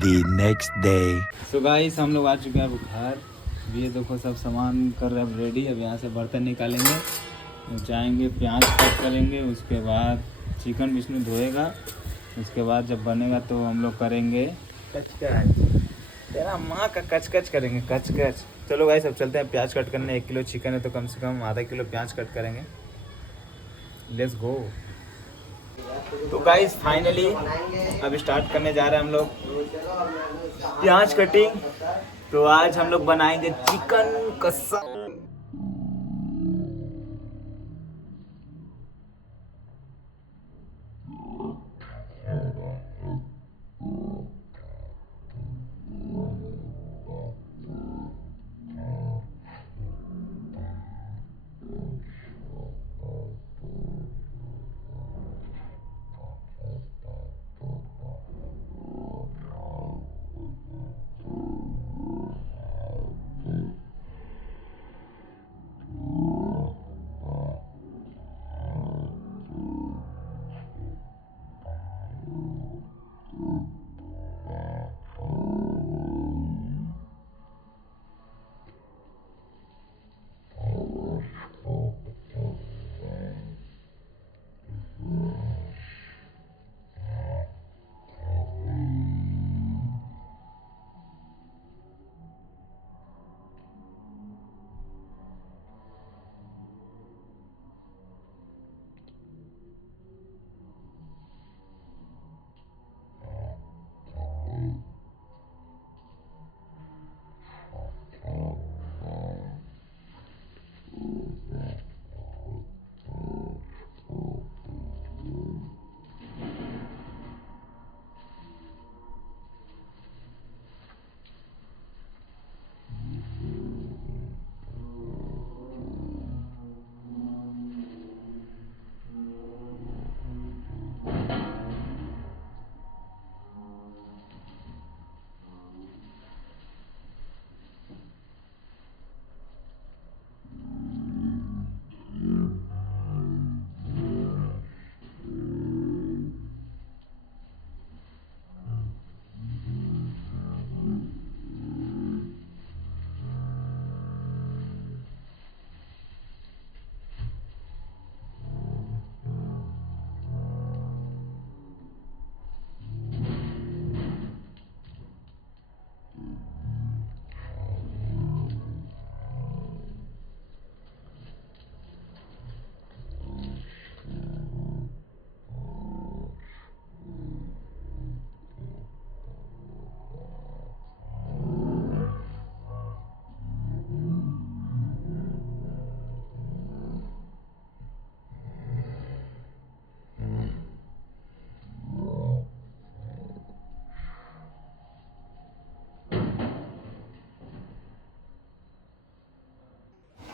the next day. तो guys हम लोग आ चुके हैं अब घर। ये देखो सब सामान कर रहे हैं रेडी। अब यहाँ से बर्तन निकालेंगे, जाएंगे प्याज कट करेंगे, उसके बाद चिकन विष्णु धोएगा, उसके बाद जब बनेगा तो हम लोग करेंगे कचकच। तेरा माँ का कचकच करेंगे, कचकच। चलो गाइस अब चलते हैं प्याज कट करने। 1 किलो चिकन है तो कम से कम आधा किलो प्याज कट करेंगे। Let's go. तो गाइस फाइनली अब स्टार्ट करने जा रहे हैं हम लोग प्याज कटिंग। तो आज हम लोग बनाएंगे चिकन कस्सा।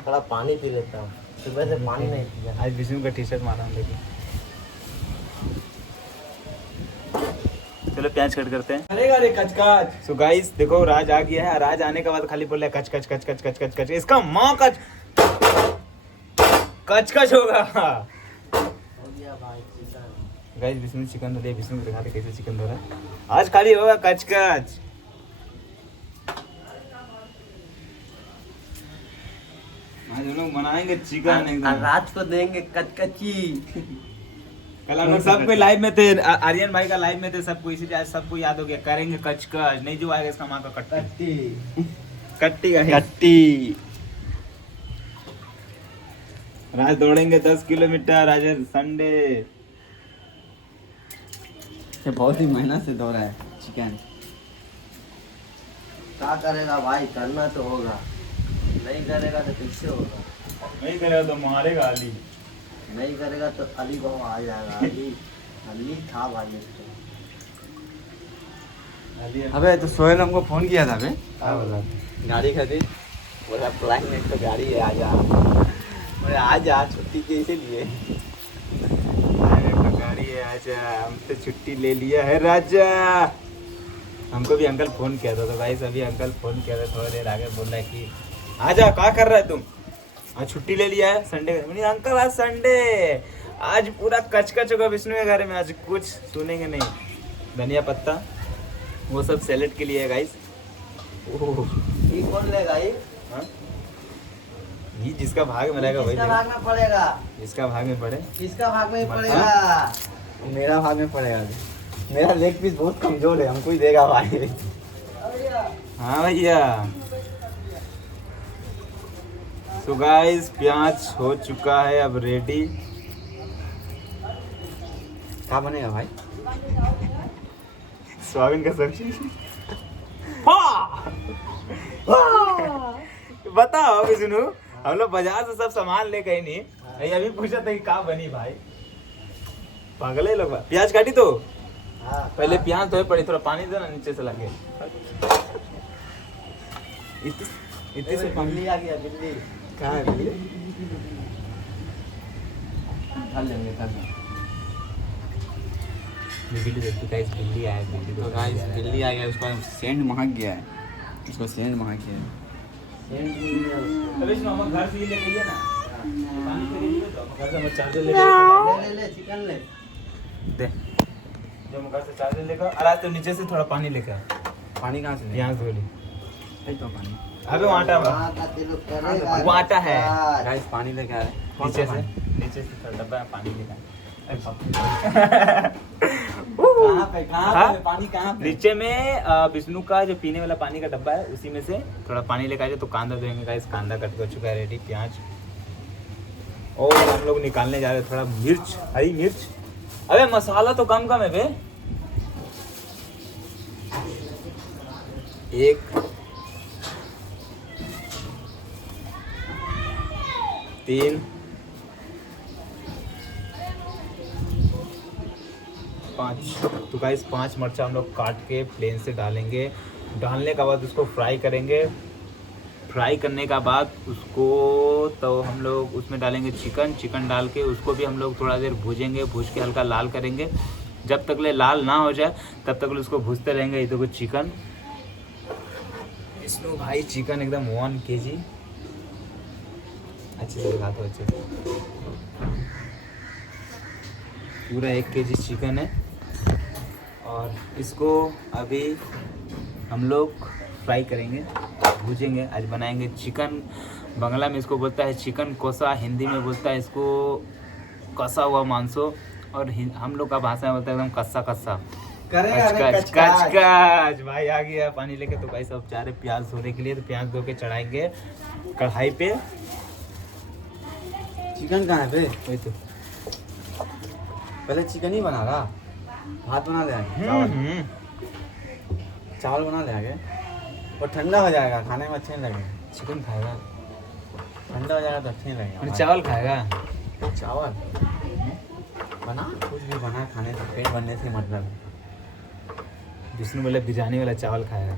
थोड़ा पानी पी लेता हूँ, सुबह से पानी नहीं पिया। आज विष्णु का टी शर्ट मारा हूँ लेकिन। चलो प्याज कट करते हैं। अरे अरे कचकच। सो गाइस देखो राज आ गया है। राज आने के बाद खाली बोल रहा है कच कच कच कच कच कच कच। इसका माँ कच कच कच होगा। हो गया भाई चिकन। गाइस विष्णु चिकन धो लिया। विष्णु को दिखाते कैसे चिकन धो रहा है। आज खाली होगा कच कच। आज हम लोग बनाएंगे चिकन एकदम। रात को देंगे कचकची। कल हम लोग सब कोई लाइव में थे। आर्यन भाई का लाइव में थे सबको, इसीलिए आज सबको याद हो गया करेंगे कचकच। नहीं जो आएगा इसका माँ का कट्टी कट्टी कट्टी। राज दौड़ेंगे 10 किलोमीटर आज संडे। ये बहुत ही मेहनत से दौड़ा है चिकन। क्या करेगा भाई, करना तो होगा, नहीं करेगा तो किससे होगा। नहीं करेगा तो मारेगा अली। नहीं करेगा तो अली को आ जाएगा। अली अली था भाई उसको। अली अबे तो सोहेल हमको फोन किया था बे। हाँ बोला गाड़ी खरीद, बोला प्लान में तो गाड़ी है, आजा। बोले आजा, छुट्टी कैसे लिए। अरे तो गाड़ी है आजा, हम तो छुट्टी ले लिया है राजा। हमको भी अंकल फोन किया था। तो भाई सभी अंकल फोन किया था थोड़ी देर आगे। बोल रहा है कि आजा, क्या कर रहा है तुम, आज छुट्टी ले लिया है संडे। मैंने अंकल आज संडे, आज पूरा कचकच होगा विष्णु के घर में। आज कुछ सुनेंगे नहीं। धनिया पत्ता वो सब सैलेड के लिए है गाइस। ये कौन लेगा ये? ये जिसका भाग में रहेगा वही किसका लेगा। भाग में पड़ेगा? जिसका भाग में पड़े। किसका भाग में पड़ेगा? मेरा भाग में पड़ेगा। मेरा लेग पीस बहुत कमजोर है, हमको ही देगा भाई। हाँ भैया। तो गाइस प्याज हो चुका है अब रेडी। क्या बनेगा भाई? सोयाबीन का सब्जी। बताओ विष्णु, हम लोग बाजार से सब सामान लेके ही नहीं, अभी पूछा था कि क्या बनी भाई। पागले लोग। प्याज काटी तो पहले प्याज धोए पड़ी, थोड़ा पानी देना नीचे से लगे। इतनी से बिल्ली आ गया। बिल्ली कहाँ है? बिल्ली धर लेंगे बिल्ली देखती गाइस, बिल्ली आया। बिल्ली तो गाइस बिल्ली आ गया, उसका सेंट महक गया है। उसको सेंट महक गया है। विष्णु हम घर से ही लेके गए ना, पानी के लिए तो घर से हम चार्जर लेके ले चिकन ले दे। जो हम घर से चार्जर लेकर अरे तो नीचे से थोड़ा पानी लेकर। पानी कहाँ से? प्याज धो ली। तो पानी अबे वो आटा वो आटा है गाइस, पानी लेके आ रहे हैं। नीचे से थोड़ा डब्बा में पानी लेकर। कहाँ पे पानी कहाँ पे? नीचे में विष्णु का जो पीने वाला पानी का डब्बा है उसी में से थोड़ा पानी लेकर आए। तो कांदा देंगे गाइस, कांदा कट हो चुका है रेडी। प्याज और हम लोग निकालने जा रहे हैं थोड़ा मिर्च, हरी मिर्च। अबे मसाला तो कम कम है बे। 1 3 5। तो गाइस 5 मिर्चा हम लोग काट के प्लेन से डालेंगे। डालने के बाद उसको फ्राई करेंगे। फ्राई करने का बाद उसको तो हम लोग उसमें डालेंगे चिकन डाल के उसको भी हम लोग थोड़ा देर भूजेंगे। भूज के हल्का लाल करेंगे। जब तक ले लाल ना हो जाए तब तक उसको भूजते रहेंगे। ये देखो चिकन, विष्णु भाई चिकन एकदम 1 kg अच्छे से दिखा दो। अच्छे पूरा 1 kg चिकन है और इसको अभी हम लोग फ्राई करेंगे, भूजेंगे। आज बनाएंगे चिकन। बांग्ला में इसको बोलता है चिकन कोसा, हिंदी में बोलता है इसको कसा हुआ मांसो, और हम लोग का भाषा में बोलता है एकदम कच्चा कच्चा। कच भाई आ गया पानी लेके। तो भाई सब चाह रहे प्याज धोने के लिए, तो प्याज धो के चढ़ाएंगे कढ़ाई पे। चिकन कहाँ है बे? वही तो पहले चिकन ही बना रहा, भात बना ले आगे, चावल बना ले आगे। और ठंडा हो जाएगा, खाने में अच्छे नहीं लगेगा। चिकन खाएगा, ठंडा हो जाएगा तो अच्छे नहीं लगेगा। चावल खाएगा। चावल बना, कुछ भी बना, खाने से पेट भरने से मतलब है। विष्णु बोले बिरयानी वाला चावल खाएगा।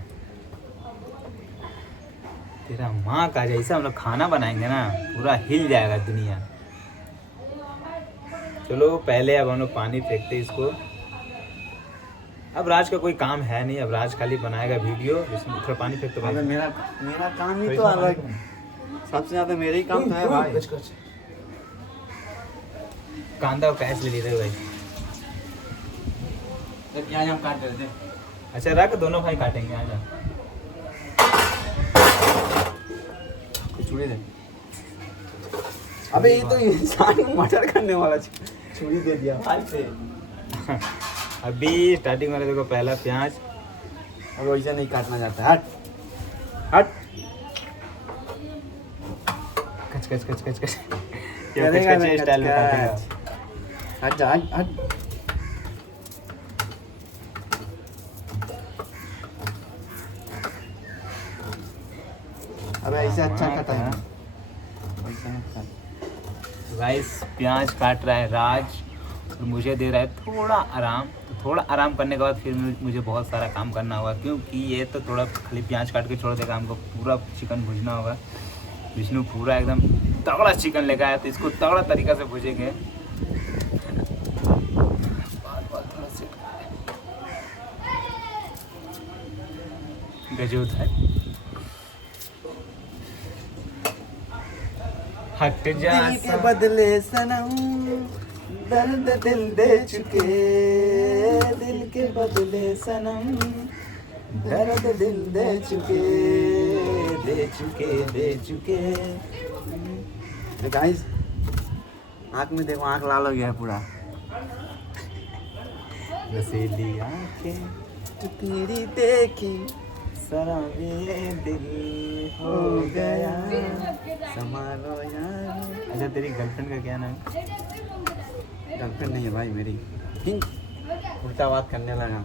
तेरा माँ का जैसा हम लोग खाना बनाएंगे ना पूरा हिल जाएगा दुनिया। चलो पहले अब हम लोग पानी फेंकते इसको। अब राज का कोई काम है नहीं, अब राज खाली बनाएगा वीडियो। इसमें थोड़ा पानी फेंक तो भाई। मेरा काम ही तो अलग, सबसे ज्यादा मेरा ही काम तो है भाई। कांदा और कैश ले लिए थे भाई। प्याज हम काट रहे थे। अच्छा रख, दोनों भाई काटेंगे। आजा छुरी दे। अबे ये तो इंसान मटर करने वाला छुरी दे दिया भाई से। अभी स्टार्टिंग वाले देखो पहला प्याज। अब वैसा नहीं काटना जाता है। हट कच कच कच कच कच करेगा कच ना, स्टाइल में कच काटेगा। हट जा हट। अबे ऐसे अच्छा कटा है, वैसा मत काट। गाइस प्याज काट रहा है राज और मुझे दे रहा है थोड़ा आराम। तो थोड़ा आराम करने के बाद फिर मुझे बहुत सारा काम करना होगा, क्योंकि ये तो थोड़ा खाली प्याज काट के छोड़ देगा, हमको पूरा चिकन भूजना होगा। विष्णु पूरा एकदम तगड़ा चिकन लेकर आया तो इसको तगड़ा तरीका से भूजेंगे। गजूद है। हट जा दिल के बदले सनम दर्द दिल दे चुके, दिल के बदले सनम दर्द दिल दे चुके गाइस आँख में देखो, आँख लाल हो गया है पूरा। नशीली आंखें तेरी देखी शराबी दिल हो गया संभालो यार। अच्छा तेरी गर्लफ्रेंड का क्या नाम है? गर्लफ्रेंड नहीं है भाई मेरी। उल्टा बात करने लगा।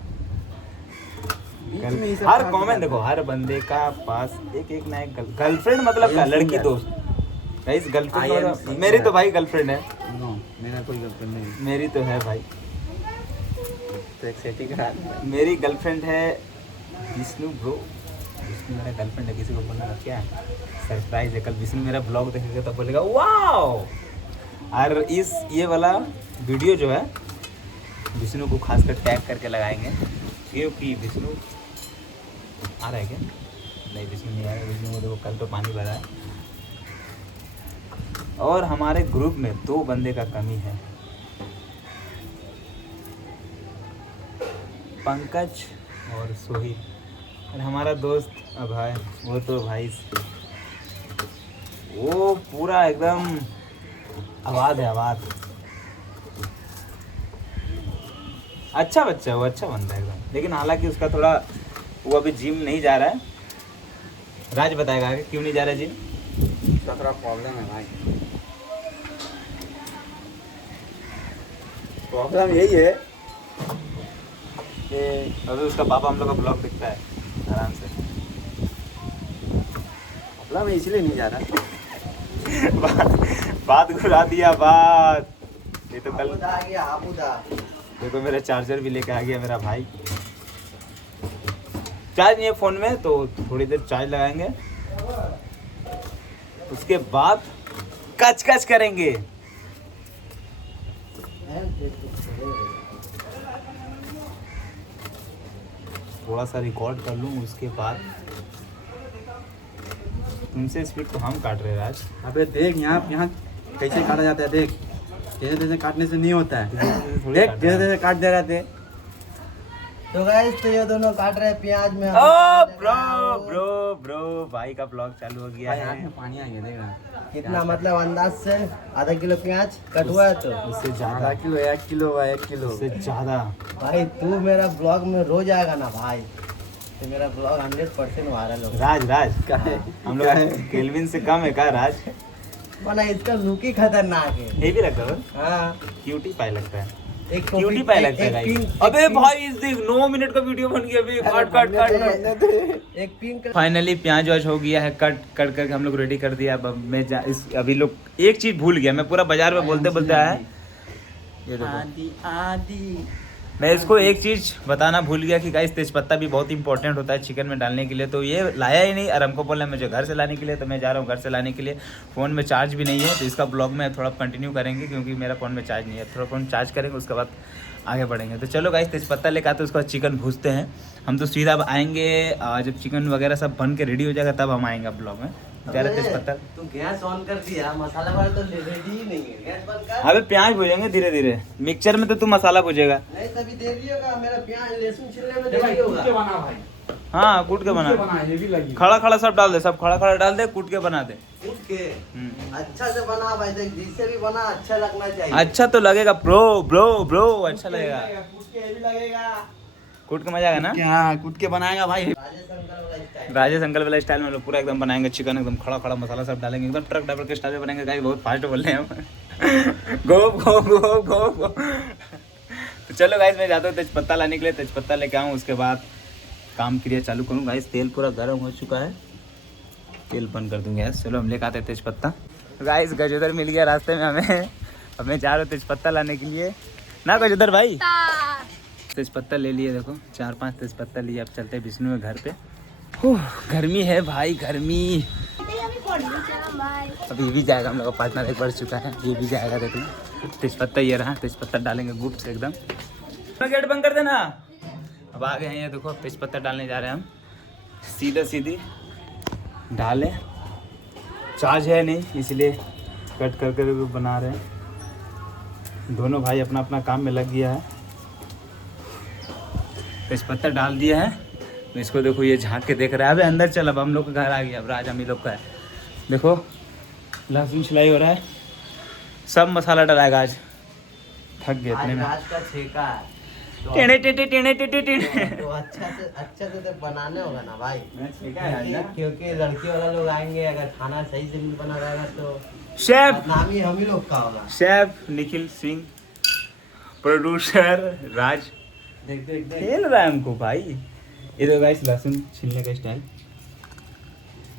बीच में ये सब हर बात कॉमेंट करता देखो, है। हर बंदे का पास एक ना एक गर्लफ्रेंड मतलब क्या? लड़की दोस्त। Guys I am girlfriend single. मेरी तो भाई गर्लफ्रेंड है। नो, मेरा कोई गर्लफ्रेंड नहीं है। मेरी तो है भाई। तो एक सेटिंग करा दे। मेरी गर्लफ्रेंड है विष्णु ब्रो। विष्णु मेरा गर्लफ्रेंड है, किसी को बोलना का क्या है? सरप्राइज है। कल विष्णु मेरा ब्लॉग देखेगा तब बोलेगा वाओ। और इस ये वाला वीडियो जो है विष्णु को खासकर टैग करके लगाएंगे, क्योंकि विष्णु आ रहा है क्या? नहीं विष्णु नहीं आ रहा है। विष्णु को देखो कल तो पानी भरा है। और हमारे ग्रुप में 2 बंदे का कमी है, पंकज और सोहिल। और हमारा दोस्त अभय, वो तो भाई वो पूरा एकदम आवाज है, आवाज। अच्छा बच्चा है वो, अच्छा बंदा है एकदम। लेकिन हालांकि उसका थोड़ा, वो अभी जिम नहीं जा रहा है। राज बताएगा आगे क्यों नहीं जा रहा है जिम। उसका थोड़ा प्रॉब्लम है भाई। प्रॉब्लम यही है कि अभी उसका पापा हम लोग का ब्लॉग दिखता है आराम से। प्रॉब्लम है इसलिए नहीं जा रहा। बात घुरा दिया बात। ये तो कल आ गया आबूदा। देखो मेरा चार्जर भी लेके आ गया मेरा भाई। चार्ज नहीं है फ़ोन में, तो थोड़ी देर चार्ज लगाएंगे, उसके बाद कच कच करेंगे। थोड़ा सा रिकॉर्ड कर लूँ, उसके बाद तुमसे स्पीड तो हम काट रहे हैं राज। अबे देख यहाँ कैसे काटा जाता है, देख धीरे धीरे काटने से नहीं होता है। थोड़ी देख काट धीरे रहा है। धीरे काट दे रहे थे। तो गाइस तो ये दोनों काट रहे हैं प्याज में। ओ ब्रो ब्रो ब्रो भाई का ब्लॉग चालू हो गया भाई आँख है। में पानी आ गया, देख रहा है। कितना मतलब अंदाज से आधा किलो प्याज कटुआ है। तो उससे आधा ज़्यादा, किलो 1 किलो हुआ, 1 किलो। उससे ज़्यादा। भाई तू मेरा ब्लॉग में रोज आएगा ना भाई, तो मेरा ब्लॉग 100% वायरल होगा। राज राज का है? हम लोग केल्विन से कम है का राज? बना इसका लुक ही खतरनाक है। ये भी रखा हो, हाँ क्यूटी पाई लगता है। एक क्यूटी पाई लगता है गाइस। अबे भाई इस देख 9 मिनट का वीडियो बन गया अभी। काट काट काट एक पिंक फाइनली प्याज वाज हो गया है, कट कर करके हम लोग रेडी कर दिया। अब मैं अभी लोग एक चीज भूल गया, मैं पूरा बाजार में बोलते बोलते आया। ये देखो आदि आदि मैं इसको एक चीज़ बताना भूल गया कि गाइस तेजपत्ता भी बहुत इंपॉर्टेंट होता है चिकन में डालने के लिए। तो ये लाया ही नहीं और हमको बोला मुझे घर से लाने के लिए, तो मैं जा रहा हूँ घर से लाने के लिए। फ़ोन में चार्ज भी नहीं है, तो इसका ब्लॉग में थोड़ा कंटिन्यू करेंगे क्योंकि मेरा फ़ोन में चार्ज नहीं है। थोड़ा फ़ोन चार्ज करेंगे उसके बाद आगे बढ़ेंगे। तो चलो गाइस तेजपत्ता लेकर आते उसके बाद चिकन भूजते हैं। हम तो सीधा अब आएंगे जब चिकन वगैरह सब बन के रेडी हो जाएगा तब हम आएंगे ब्लॉग में। ज़्यादा तेजपत्ता तू गैस ऑन कर दिया, मसाला वाला तो रेडी ही नहीं है। गैस बंद कर। अबे प्याज भूजेंगे धीरे धीरे, मिक्सचर में तो तू मसाला भूजेगा। नहीं तभी देरी होगा, मेरा प्याज लहसुन छिलने में देरी होगा। हाँ कूट के बना, खड़ा खड़ा सब डाल दे, सब खड़ा खड़ा डाल दे, कूट के बना दे। कूट के अच्छा से बना भाई, देख जिससे भी बना अच्छा लगना चाहिए। अच्छा तो लगेगा ब्रो ब्रो ब्रो, अच्छा लगेगा। कूट के भी लगेगा। कूट के मजा आएगा ना। हाँ कूट के बनाएगा भाई। राजेश अंकल वाला स्टाइल में लोग पूरा एकदम बनाएंगे चिकन, एकदम खड़ा खड़ा मसाला सब डालेंगे, एकदम ट्रक ड्राइवर के स्टाइल में बनाएंगे। गाइस बहुत फास्ट बोल रहे हैं हम। गो गो गो गो गो। तो चलो गाइस मैं जाता हूँ तेजपत्ता लाने के लिए, तेजपत्ता लेके आऊँ, उसके बाद काम क्रिया चालू करूँ। गाइस तेल पूरा गर्म हो चुका है, तेल बंद कर दूँ गैस। चलो हम लेकर आते हैं तेजपत्ता। गाइस गजेंद्र मिल गया रास्ते में हमें, अब मैं जा रहा हूँ तेजपत्ता लाने के लिए ना गजेंद्र भाई। तेजपत्ता ले लिए, देखो 4-5 तेजपत्ता लिए। अब चलते हैं विष्णु के घर पे। गर्मी है भाई, गर्मी। अब ये भी जाएगा, हम लोग का पार्टनर एक बढ़ चुका है, ये भी जाएगा। देख लो तेजपत्ता ये रहा, तेजपत्ता डालेंगे गुप्त से एकदम। गेट बंद कर देना। अब आ गए हैं, ये देखो तेजपत्ता डालने जा रहे हैं हम। सीधा सीधी डालें, चार्ज है नहीं इसलिए कट कर कर बना रहे हैं। दोनों भाई अपना अपना काम में लग गया है। तेजपत्ता डाल दिया है, तो इसको देखो ये झांक के देख रहा है। अबे अंदर चल, अब हम लोग का घर आ गया, अब राज हम ही लोग का है। देखो लहसुन छिलाई हो रहा है, सब मसाला डलाएगा आज। थक गए इतने में। राज का ठेका है तो टेढ़े टेढ़े टेढ़े टेढ़े टेढ़े। तो अच्छा से तो बनाने होगा ना भाई, है क्योंकि लड़के वाला लोग आएंगे, अगर खाना सही से नहीं बना रहेगा तो शेफ बदनामी हम ही लोग का होगा। शेफ निखिल सिंह, प्रोड्यूसर राज देख देख देख खेल रहा है हमको भाई। ये देखो गाइस लहसुन छीलने का स्टाइल,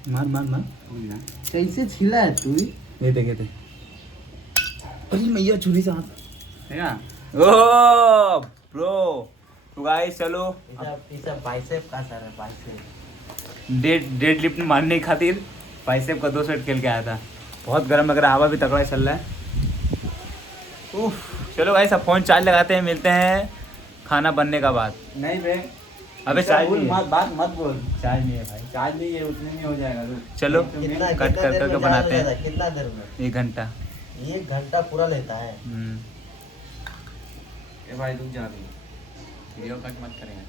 मार मार मार। कैसे छिला है तू? ये देखे थे, अरे मैया छुरी से हाथ। ना ओ ब्रो, तो गाइस चलो ये सब बाइसेप का सर है, बाइसेप। डेड लिफ्ट मारने की खातिर बाइसेप का 2 सेट खेल के आया था। बहुत गर्म लग रहा है, हवा भी तगड़ा चल रहा है। उफ, चलो गाइस अब फोन चार्ज लगाते हैं, मिलते हैं खाना बनने का बाद। नहीं बे, अबे चार्ज बोल नहीं है। मत, बात मत बोल। चार्ज नहीं है भाई। चार्ज नहीं है, उतने में हो जाएगा। चलो कितना कट कर देर करके में बनाते ज़्यादा हैं। कितना देर में? 1 घंटा। 1 घंटा पूरा लेता है। ए भाई रुक जा, रही वीडियो कट मत करेंगे।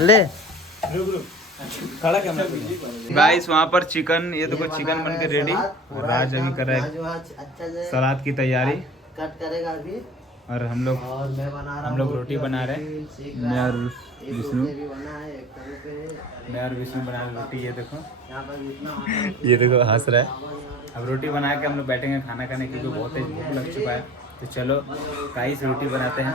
ले खड़ा कैमरा। गाइस वहाँ पर चिकन, ये देखो चिकन बन के रेडी। राज अभी कर रहा है अच्छा से सलाद की तैयारी, कट करेगा अभी। और हम लोग और मैं बना रहा हम लोग हूँ रोटी बना रहे हैं। सेक मैं रहा और है। एक विष्णु रोटी भी बना है, एक तवे पे। मैं और विष्णु बना रहे रोटी। ये देखो, यहाँ पर इतना ये देखो हंस रहा है। अब रोटी बना के हम लोग बैठेंगे खाना खाने, क्योंकि बहुत तेज भूख लग चुका है। तो चलो गाइस रोटी बनाते हैं।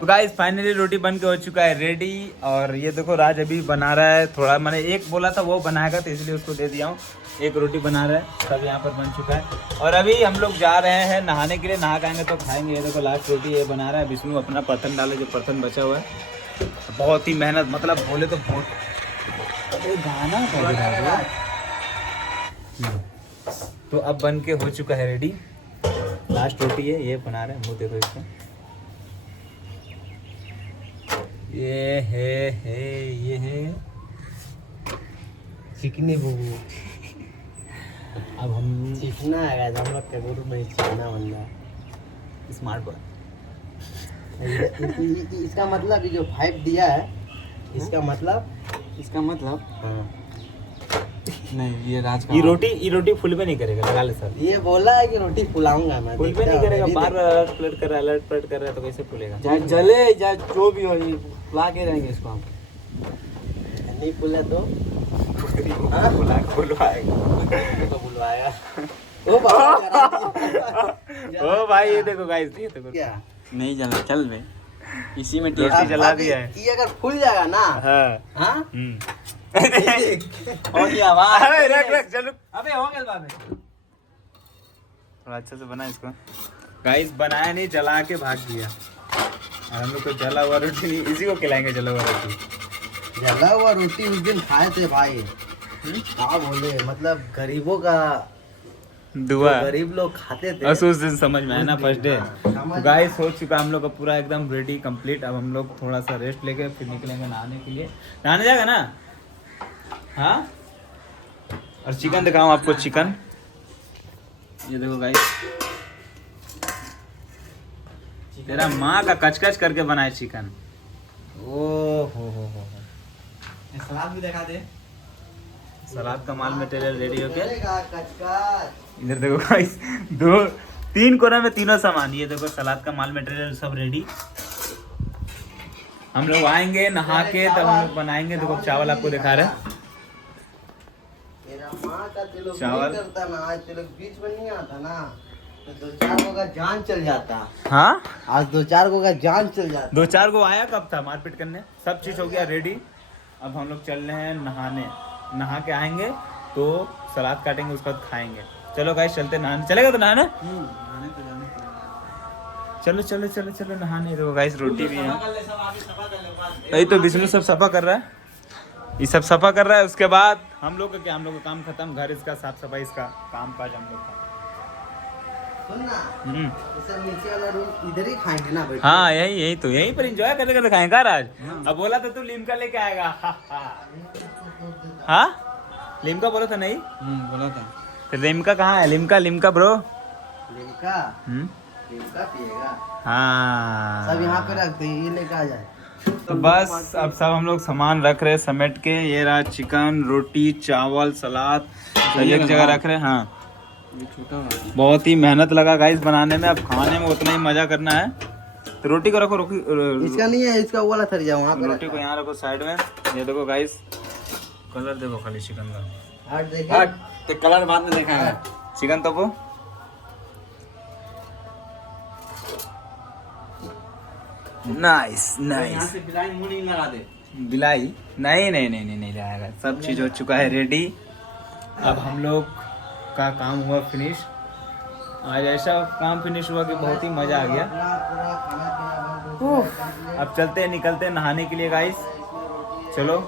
तो गाइस फाइनली रोटी बन के हो चुका है रेडी। और ये देखो राज अभी बना रहा है थोड़ा, मैंने एक बोला था वो बनाएगा तो इसलिए उसको दे दिया हूँ। एक रोटी बना रहा है, सब यहाँ पर बन चुका है। और अभी हम लोग जा रहे हैं नहाने के लिए, नहा के आएंगे तो खाएंगे। ये देखो लास्ट रोटी ये बना रहा है। विष्णु अपना बर्तन डाले, जो बर्तन बचा हुआ है। बहुत ही मेहनत, मतलब बोले तो बहुत गाना तो अब बन के हो चुका है रेडी। लास्ट रोटी है, ये बना रहे हैं। मुँह देखो इसका, ये है चिकनी बुबू। अब हम सीखना है guys, हम लोग के गुरु में सीखना बनना है। Smart boy. इसका मतलब ये जो 5 दिया है, इसका मतलब इसका मतलब हाँ, नहीं, ये राज का ये रोटी फुल पे नहीं करेगा, लगा ले सर। ये बोला है कि रोटी फुलाऊंगा मैं। फुल पे देखता नहीं हूँ, करेगा, अभी बार बार अलर्ट पलट कर रहा है, अलर्ट पलट कर रहा है, तो कैसे फुलेगा? चाहे जले चाहे जो भी हो, ये ला के रहेंगे इसको हम। नहीं फुला तो बुलवाएगा। तो बुलवाएगा। ओ बाबा करा दिया। ओ भाई ये देखो गाइस, ये देखो क्या नहीं जला, चल बे, इसी में रोटी टेस्ट। जला अभी दिया है। ये अगर फूल जाएगा ना, हाँ हाँ और ये आवाज। अरे रख चलो। अबे हो गया बाबे, थोड़ा अच्छा से बना इसको। गाइस बनाया नहीं, जला के भाग दिया। और हम लोग को जला हुआ रोटी नहीं, इसी को खिलाएंगे जला हुआ रोटी। जला हुआ रोटी उस दिन खाए थे भाई। क्या बोले, मतलब गरीबों का दुआ, जो गरीब लोग खाते थे। बस उस दिन समझ में आया ना फर्स्ट डे। समझ गाइस हो चुका हम लोग का पूरा एकदम रेडी कंप्लीट। अब हम लोग थोड़ा सा रेस्ट लेके फिर निकलेंगे नहाने के लिए। नहाने जाएगा ना? हाँ। और चिकन दिखाऊं आपको, चिकन ये देखो गाइस, तेरा माँ का कचकच करके बनाए चिकन। ओ हो। सलाद भी दिखा दे। सलाद का माल मटेरियल रेडी हो गया। चलेगा, कचकच। इधर देखो गाइस, 2-3 कोना में तीनों सामान। ये देखो सलाद का माल मटेरियल सब रेडी। हम लोग आएंगे नहा के, तब हम लोग बनाएंगे। देखो चावल आपको दिखा रहे हैं। मेरा माँ का तिलक चावल। नहीं करता ना, आज तिलक बीच में नहीं आता ना, तो 2-4 को का जान चल जाता। हाँ, आज 2-4 को का जान चल जाता। 2-4 को आया कब था मारपीट करने। सब चीज हो गया रेडी। अब हम लोग चल रहे हैं नहाने। नहा के आएंगे तो सलाद काटेंगे, उसके बाद खाएंगे। चलो गाइस चलते नहाने। चलेगा तो नहाना? चलो चलो चलो चलो नहाने। देखो गाइस रोटी भी है। यही तो विष्णु सब सफा कर रहा है, ये सब सफा कर रहा है। उसके बाद हम लोग का क्या, हम लोग का काम खत्म। घर इसका साफ सफाई, इसका काम काज हम लोग का। सुन ना, हम्म। ये सब नीचे वाला रूम इधर ही खाएंगे ना बैठ के? हाँ यही तो यहीं पर एंजॉय करते करते खाएंगे राज। अब बोला तो तू लिमका लेके आएगा। हाँ लिमका बोला था नहीं? बोला था। तो लिमका कहाँ है? लिमका लिमका ब्रो। लिमका लिमका पिएगा? हाँ सब यहाँ पे रख दे, ये लेके आ जाए। तो बस अब सब हम लोग सामान रख रहे हैं समेट के। ये रहा चिकन, रोटी, चावल, सलाद सब एक जगह रख रहे हैं। हाँ ये छोटा वाला। बहुत ही मेहनत लगा गाइस बनाने में, अब खाने में उतना ही मजा करना है। तो रोटी को रखो, इसका नहीं है, इसका वो वाला थरिया वहाँ पे रोटी को यहाँ रखो साइड में। ये देखो गाइस कलर देखो खाली चिकन का। हट देखे। हट, तो कलर बाद में देखा है। चिकन तो वो नाइस यहाँ नाइस। से बिलाई मुंह नहीं लगा दे। बिलाई नहीं नहीं नहीं नहीं नहीं लगाएगा। सब चीज़ हो चुका है रेडी। अब हम लोग का काम हुआ फिनिश। आज ऐसा काम फिनिश हुआ कि बहुत ही मज़ा आ गया। पूरा खाना पीना बंद हो अब चलते हैं, निकलते हैं नहाने के लिए गाइस। चलो